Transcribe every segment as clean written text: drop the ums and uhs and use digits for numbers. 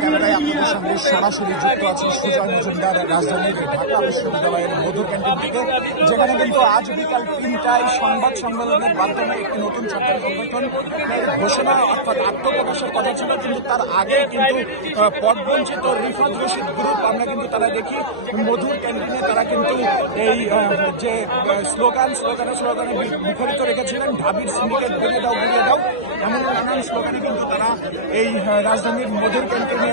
ক্যামেরায় আপনাদের সঙ্গে সরাসরি যুক্ত আছে সুজয় মজুমদার রাজধানীর ঢাকা বিশ্ববিদ্যালয়ের মধুর ক্যান্টিন থেকে, যেখানে কিন্তু আজ বিকাল 3টায় সংবাদ সম্মেলনের মাধ্যমে একটি নতুন ছাত্র সংগঠন ঘোষণা অর্থাৎ আত্মপ্রকাশের কথা ছিল, কিন্তু তার আগে কিন্তু পদবঞ্চিত রিফাত রশিদ গ্রুপ আমরা কিন্তু তারা দেখি মধুর ক্যান্টিনে তারা কিন্তু এই যে স্লোগানে মুখরিত রেখেছিলেন, ঢাবির সিন্ডিকেট ভেঙে দাও ঘুরিয়ে দাও, এমন নানান স্লোগানে কিন্তু তারা এই রাজধানীর মধুর ক্যান্টিনে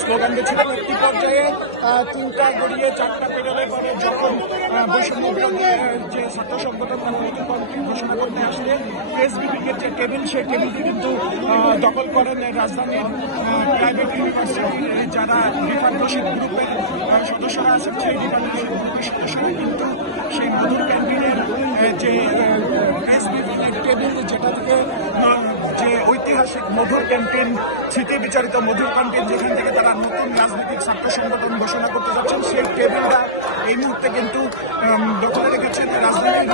স্লোগান দিয়েছিলেন। একটি পর্যায়ে 3টা গড়িয়ে 4টা পেরোলে পরে যখন বৈষম্য বিরোধী যে ছাত্র সংগঠন ঘোষণা করতে আসলে এসবিপির যে টেবিল, সেই টেবিলটি কিন্তু দখল করেন রাজধানীর প্রাইভেট ইউনিভার্সিটির যারা রিফাত রশিদ গ্রুপের সদস্যরা আছেন। সেই রিফাত রশিদ গ্রুপের সদস্যরা কিন্তু সেই মধুর ক্যান্টিনের যে এসবিপির টেবিল, যেটা থেকে যে ঐতিহাসিক মধুর ক্যান্টিন, স্মৃতি বিচারিত মধুর ক্যান্টিন, যেখান থেকে তারা নতুন রাজনৈতিক ছাত্র সংগঠন ঘোষণা করতে যাচ্ছেন, সেই টেবিলটা এই মুহূর্তে কিন্তু দখলে রেখেছেন রাজধানীর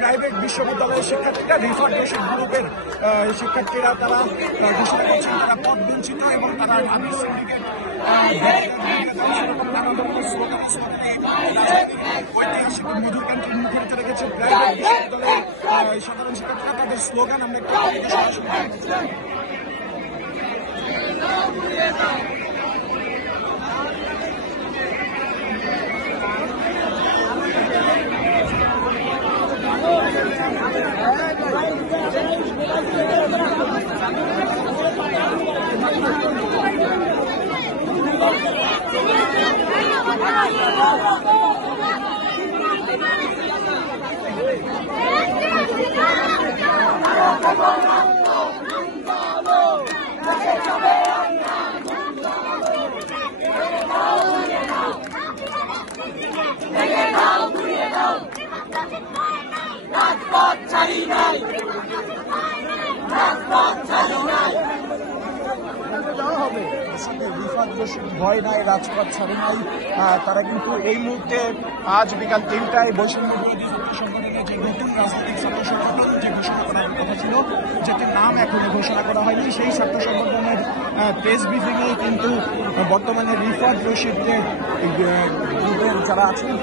প্রাইভেট বিশ্ববিদ্যালয়ের শিক্ষার্থীরা। রিফাত রশিদ গ্রুপের শিক্ষার্থীরা তারা ঘোষণা করছেন তারা পদবঞ্চিত এবং তারা ঢাবির সিন্ডিকেট নানা ধরনের স্লোগান ঐতিহাসিক মধুর ক্যান্টিন মুখরিত রেখেছে প্রাইভেট বিশ্ববিদ্যালয়ের সাধারণ শিক্ষার্থীরা। তাদের স্লোগান আমরা একটু রিফাত রশিদ ভয় নাই, রাজপথ ছাড়ে নাই। তারা কিন্তু এই মুহূর্তে আজ বিকাল 3টায় বৈষম্য বিরোধী ছাত্র সংগঠনের যে নতুন রাজনৈতিক ছাত্র সংগঠন যে ঘোষণা করার কথা ছিল, যেটির নাম এখনো ঘোষণা করা হয়নি, সেই ছাত্র সংগঠনের প্রেস ব্রিফিংয়ে কিন্তু বর্তমানে রিফাত রশিদ গ্রুপের যারা আছেন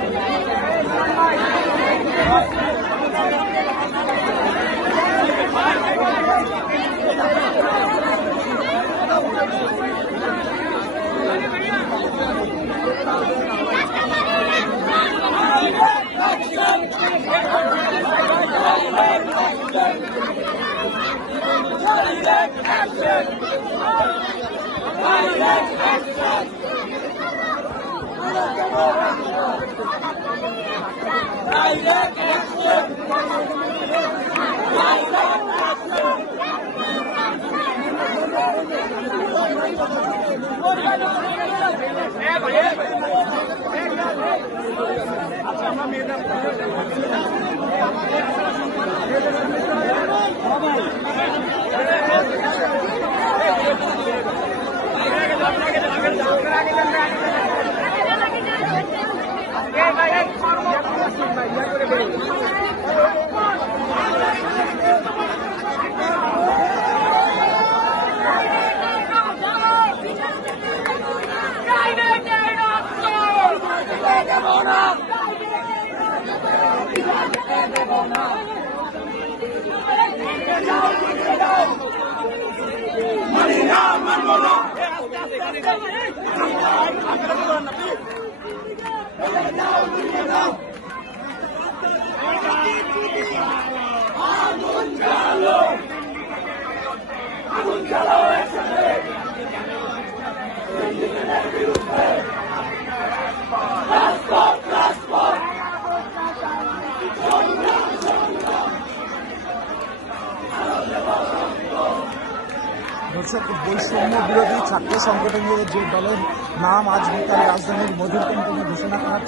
বৈষম্য বিরোধী ছাত্র সংগঠনের যে দলের নাম আজ বিকাল রাজধানীর মধুর ক্যান্টিনে ঘোষণা করার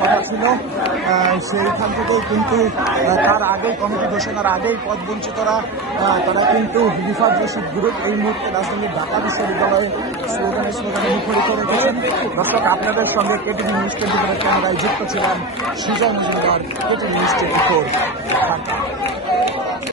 কথা ছিল, সেইখান থেকেই কিন্তু তার আগেই কমিটি ঘোষণার আগেই পদবঞ্চিতরা তারা কিন্তু রিফাত রশিদ গ্রুপ এই মুহূর্তে রাজধানীর ঢাকা বিশ্ববিদ্যালয়ে স্লোগানে মুখরিত রেখেছেন। দর্শক, আপনাদের সঙ্গে কেটিভি নিউজ 24 ক্যামেরায় যুক্ত ছিলাম সুজয় মজুমদার, কেটিভি নিউজ 24 ঢাকা।